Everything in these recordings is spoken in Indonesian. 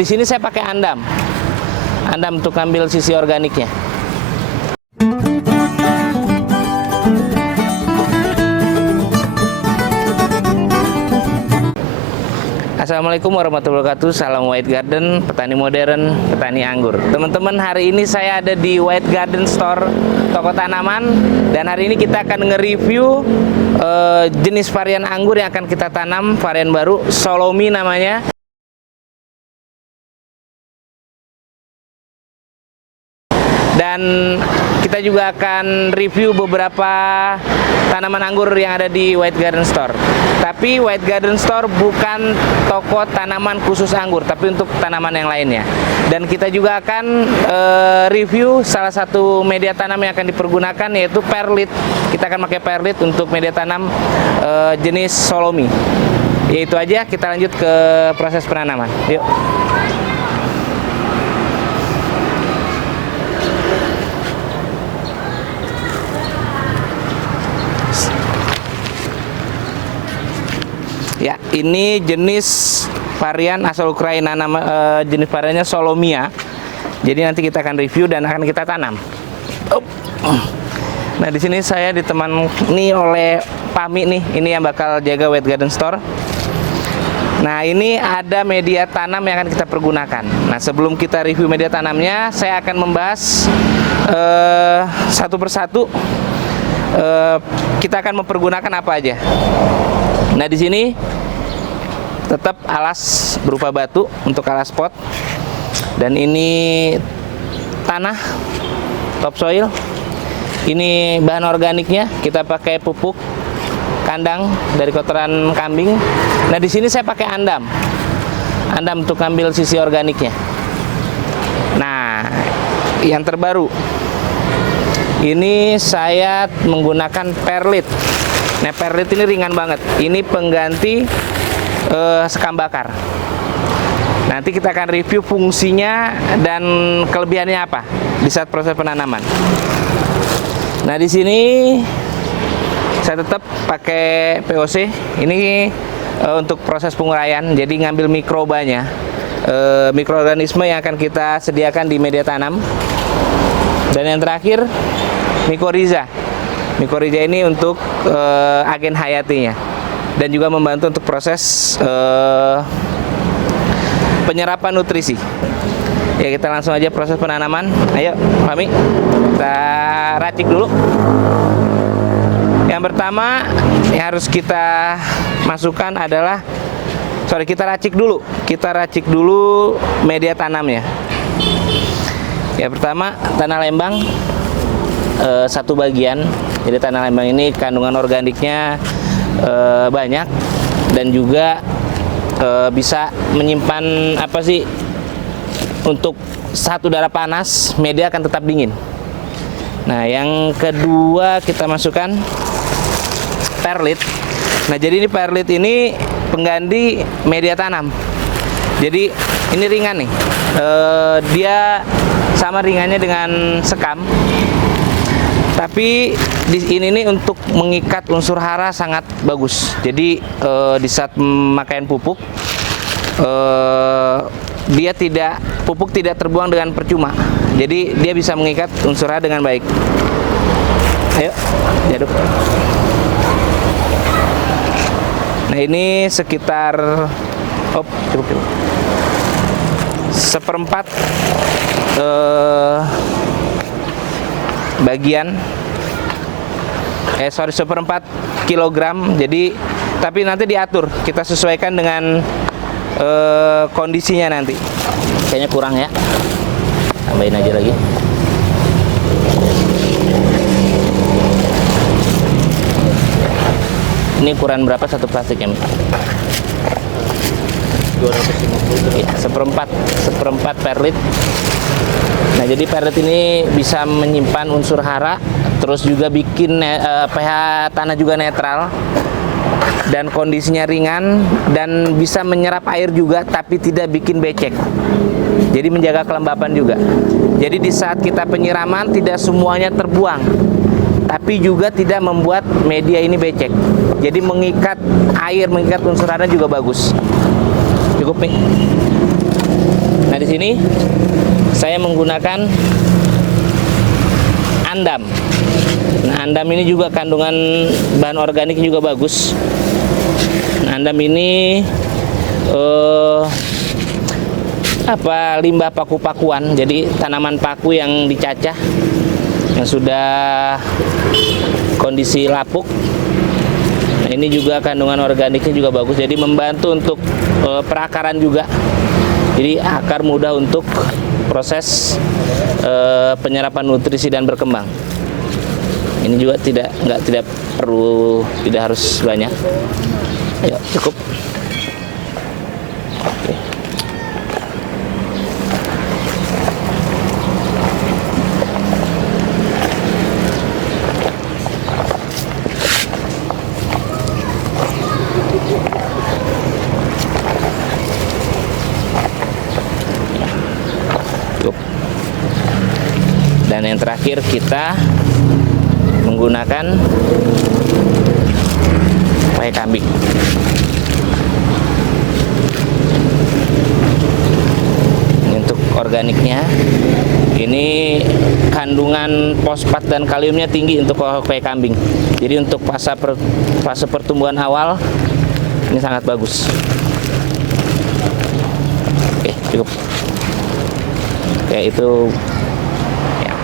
di sini saya pakai andam untuk ambil sisi organiknya. Assalamualaikum warahmatullahi wabarakatuh. Salam White Garden, petani modern, petani anggur. Teman-teman, hari ini saya ada di White Garden Store, toko tanaman. Dan hari ini kita akan nge-review jenis varian anggur yang akan kita tanam, varian baru, Solomi namanya. Dan kita juga akan review beberapa tanaman anggur yang ada di White Garden Store. Tapi White Garden Store bukan toko tanaman khusus anggur, tapi untuk tanaman yang lainnya. Dan kita juga akan review salah satu media tanam yang akan dipergunakan, yaitu perlit. Kita akan pakai perlit untuk media tanam jenis Solomi. Yaitu aja, kita lanjut ke proses penanaman. Yuk. Ya, ini jenis varian asal Ukraina, jenis variannya Solomia. Jadi nanti kita akan review dan akan kita tanam. Nah, di sini saya ditemani oleh Pami nih, ini yang bakal jaga White Garden Store. Nah, ini ada media tanam yang akan kita pergunakan. Nah, sebelum kita review media tanamnya, saya akan membahas satu persatu kita akan mempergunakan apa aja. Nah, di sini tetap alas berupa batu untuk alas pot, dan ini tanah topsoil. Ini bahan organiknya, kita pakai pupuk kandang dari kotoran kambing. Nah, di sini saya pakai andam untuk ambil sisi organiknya. Nah, yang terbaru ini saya menggunakan perlit. Nah, perlit ini ringan banget. Ini pengganti sekam bakar. Nanti kita akan review fungsinya dan kelebihannya apa di saat proses penanaman. Nah, di sini saya tetap pakai POC. Ini untuk proses penguraian. Jadi ngambil mikrobanya, mikroorganisme yang akan kita sediakan di media tanam. Dan yang terakhir, mikoriza. Mikoriza ini untuk agen hayatinya, dan juga membantu untuk proses penyerapan nutrisi. Ya, kita langsung aja proses penanaman. Ayo, Pami, kita racik dulu. Yang pertama yang harus kita masukkan adalah, kita racik dulu. Kita racik dulu media tanamnya. Ya, pertama tanah lembang. Satu bagian. Jadi tanah lembang ini kandungan organiknya banyak, dan juga bisa menyimpan untuk satu udara panas, media akan tetap dingin. Nah, yang kedua kita masukkan perlit. Nah, jadi ini perlit ini pengganti media tanam. Jadi ini ringan nih, dia sama ringannya dengan sekam. Tapi ini nih untuk mengikat unsur hara sangat bagus. Jadi di saat pemakaian pupuk, pupuk tidak terbuang dengan percuma. Jadi dia bisa mengikat unsur hara dengan baik. Ayo, aduk. Nah, ini sekitar cukup. Seperempat bagian, seperempat kilogram. Jadi, tapi nanti diatur, kita sesuaikan dengan kondisinya nanti. Kayaknya kurang ya, tambahin aja lagi. Ini ukuran berapa satu plastiknya? 250. Ya, seperempat perlit. Nah, jadi perlit ini bisa menyimpan unsur hara, terus juga bikin pH tanah juga netral, dan kondisinya ringan, dan bisa menyerap air juga, tapi tidak bikin becek. Jadi menjaga kelembapan juga. Jadi di saat kita penyiraman tidak semuanya terbuang, tapi juga tidak membuat media ini becek. Jadi mengikat air, mengikat unsur hara juga bagus. Cukup nih. di sini saya menggunakan andam. Nah, andam ini juga kandungan bahan organik juga bagus. Nah, andam ini limbah paku-pakuan. Jadi tanaman paku yang dicacah, yang sudah kondisi lapuk. Nah, ini juga kandungan organiknya juga bagus. Jadi membantu untuk perakaran juga. Jadi akar mudah untuk proses penyerapan nutrisi dan berkembang. Ini juga tidak harus banyak. Ayo, cukup. Oke. Cukup. Dan yang terakhir kita menggunakan kue kambing. Ini untuk organiknya. Ini kandungan fosfat dan kaliumnya tinggi untuk kue kambing. Jadi untuk fase pertumbuhan awal ini sangat bagus. Oke, cukup. Oke, itu ya.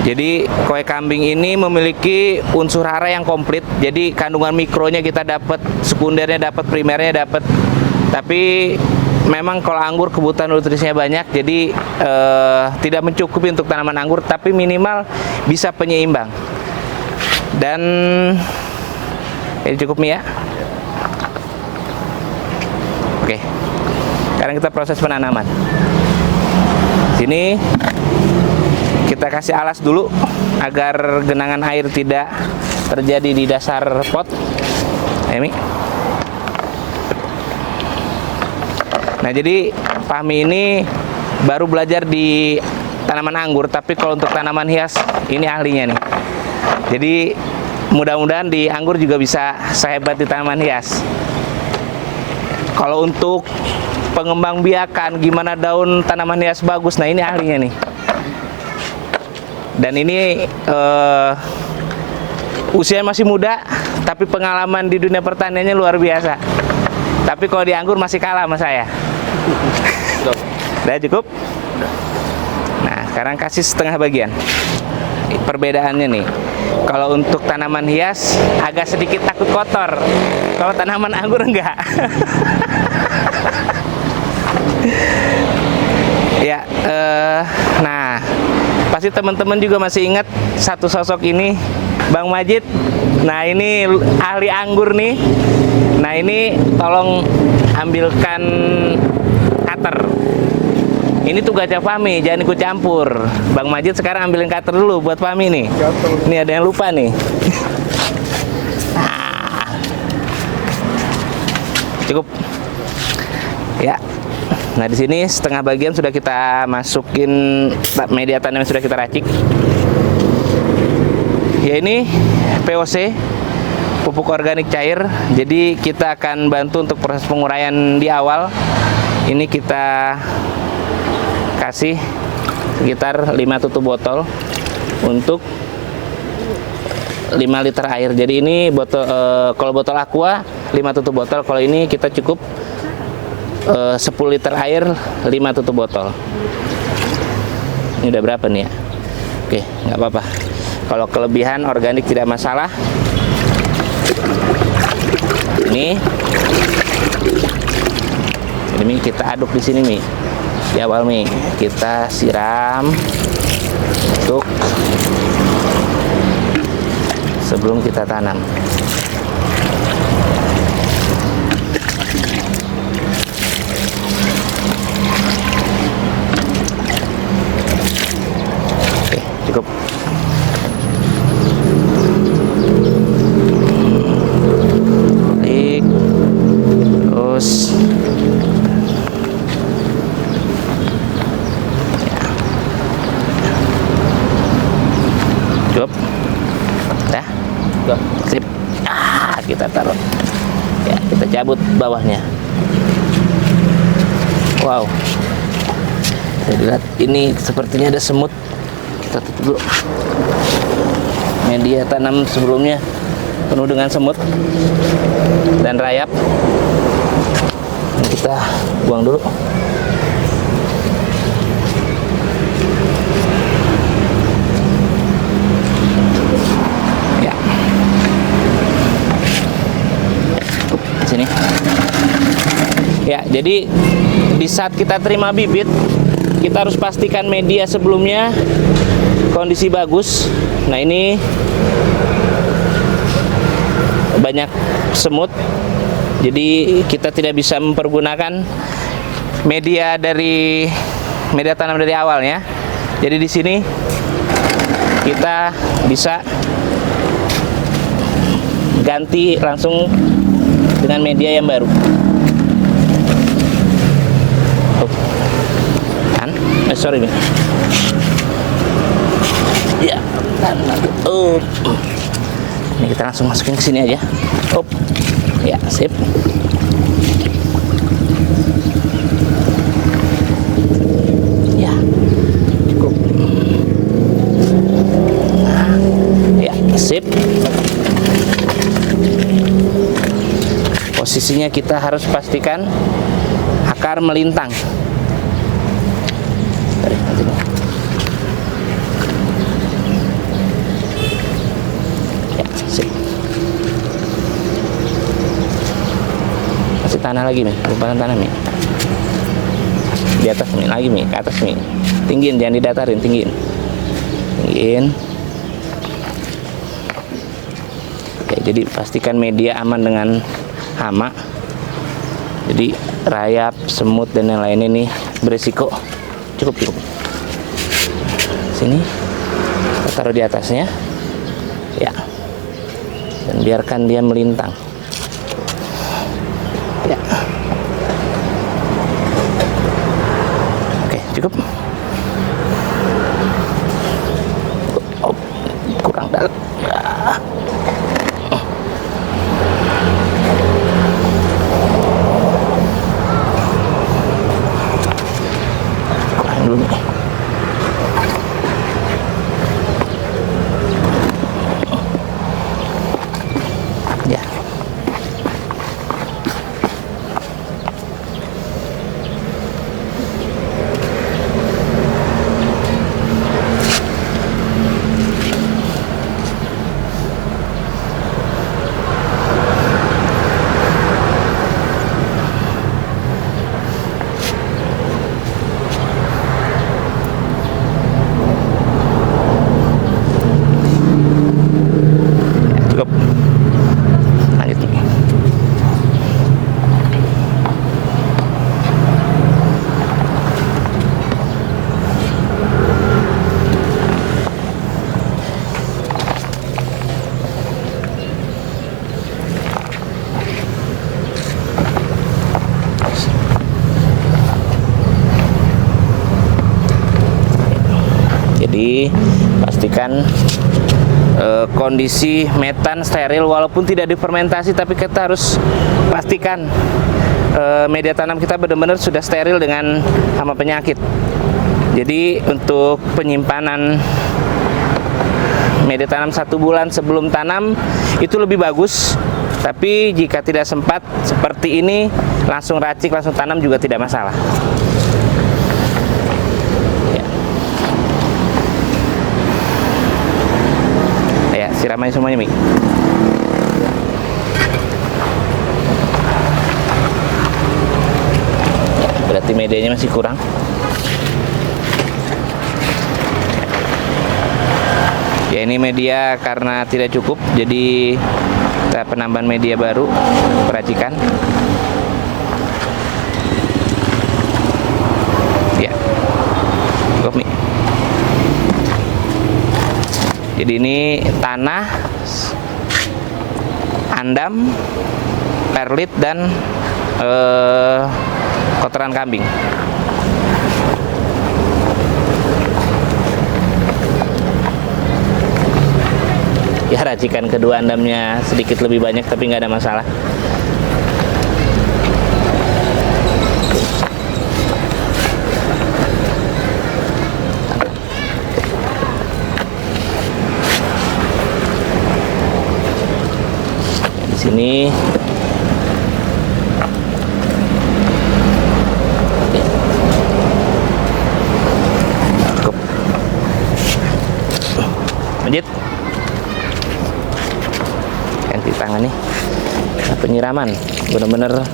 Jadi kue kambing ini memiliki unsur hara yang komplit. Jadi kandungan mikronya kita dapat, sekundernya dapat, primernya dapat. Tapi memang kalau anggur kebutuhan nutrisinya banyak, jadi tidak mencukupi untuk tanaman anggur, tapi minimal bisa penyeimbang. Dan ini cukup nih ya. Oke, sekarang kita proses penanaman. Sini kita kasih alas dulu agar genangan air tidak terjadi di dasar pot. Ini. Nah, jadi Fahmi ini baru belajar di tanaman anggur, tapi kalau untuk tanaman hias ini ahlinya nih. Jadi mudah-mudahan di anggur juga bisa sehebat di tanaman hias. Kalau untuk pengembang biakan, gimana daun tanaman hias bagus, nah ini ahlinya nih. Dan ini usia masih muda, tapi pengalaman di dunia pertaniannya luar biasa. Tapi kalau di anggur masih kalah sama saya. Udah cukup? Nah, sekarang kasih setengah bagian. Perbedaannya nih, kalau untuk tanaman hias agak sedikit takut kotor, kalau tanaman anggur enggak. Ya, nah pasti teman-teman juga masih ingat satu sosok ini, Bang Majid. Nah, ini ahli anggur nih. Nah, ini tolong ambilkan cutter. Ini tugasnya Fahmi, jangan ikut campur. Bang Majid sekarang ambilin cutter dulu buat Fahmi nih. Ini ada yang lupa nih. Cukup. Ya. Nah, di sini setengah bagian sudah kita masukin media tanam yang sudah kita racik. Ya, ini POC, pupuk organik cair. Jadi kita akan bantu untuk proses penguraian di awal. Ini kita kasih sekitar 5 tutup botol untuk 5 liter air. Jadi ini botol, kalau botol aqua 5 tutup botol. Kalau ini kita cukup 10 liter air 5 tutup botol. Ini udah berapa nih ya? Oke, nggak apa-apa. Kalau kelebihan organik tidak masalah. Ini kita aduk di sini nih. Di awal nih kita siram untuk sebelum kita tanam. Oke, cukup. Klik, terus cukup. Dah. Sip. cabut bawahnya. Wow, bisa lihat ini sepertinya ada semut. Kita tutup dulu. Media tanam sebelumnya penuh dengan semut dan rayap. Dan kita buang dulu. Ya, sini. Ya, jadi di saat kita terima bibit, kita harus pastikan media sebelumnya kondisi bagus. Nah, ini banyak semut, jadi kita tidak bisa mempergunakan media tanam dari awalnya. Jadi di sini kita bisa ganti langsung dengan media yang baru. Sorry nih. Ya, ini kita langsung masukin ke sini aja. Ya, sip. Ya, cukup. Nah, ya, sip. Posisinya kita harus pastikan akar melintang. Ya, sip. Kasih tanah lagi nih, lupakan tanah nih. Di atas nih, lagi nih, ke atas nih. Tinggiin, jangan didatarin, tinggiin. Tinggiin. Oke, jadi pastikan media aman dengan hama. Jadi rayap, semut dan yang lain ini berisiko. Cukup. Sini kita taruh di atasnya, ya, dan biarkan dia melintang. Ya, oke, cukup. Kurang dalam. Kurang dulu. Ya. Jadi pastikan kondisi metan steril walaupun tidak difermentasi, tapi kita harus pastikan media tanam kita benar-benar sudah steril dengan hama penyakit. Jadi untuk penyimpanan media tanam 1 bulan sebelum tanam itu lebih bagus. Tapi jika tidak sempat seperti ini, langsung racik, langsung tanam juga tidak masalah. Siram aja semuanya, Mi. Ya, berarti medianya masih kurang. Ya, ini media karena tidak cukup, jadi kita penambahan media baru, peracikan. Ya, cukup, Mi. Jadi ini tanah, andam, perlit, dan kotoran kambing. Ya, racikan kedua andamnya sedikit lebih banyak, tapi nggak ada masalah. ini. Cukup. Lanjut. Ganti tangan nih. Penyiraman bener-bener.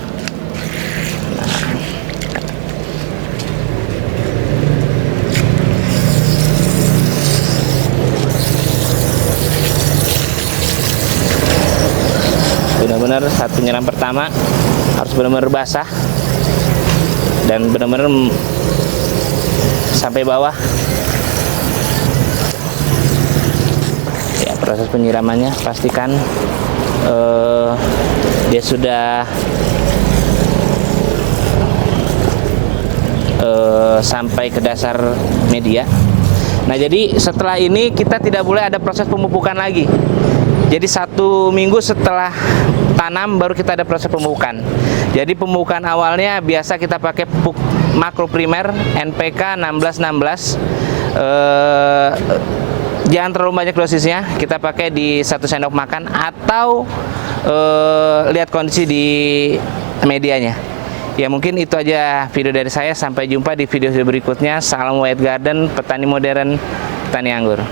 Benar-benar saat penyiram pertama harus benar-benar basah dan benar-benar sampai bawah. Ya, proses penyiramannya pastikan dia sudah sampai ke dasar media. Nah, jadi setelah ini kita tidak boleh ada proses pemupukan lagi. Jadi 1 minggu setelah tanam baru kita ada proses pemupukan. Jadi pemupukan awalnya biasa kita pakai pupuk makro primer NPK 1616. Jangan terlalu banyak dosisnya. Kita pakai di 1 sendok makan atau lihat kondisi di medianya. Ya, mungkin itu aja video dari saya. Sampai jumpa di video berikutnya. Salam White Garden, petani modern, petani anggur.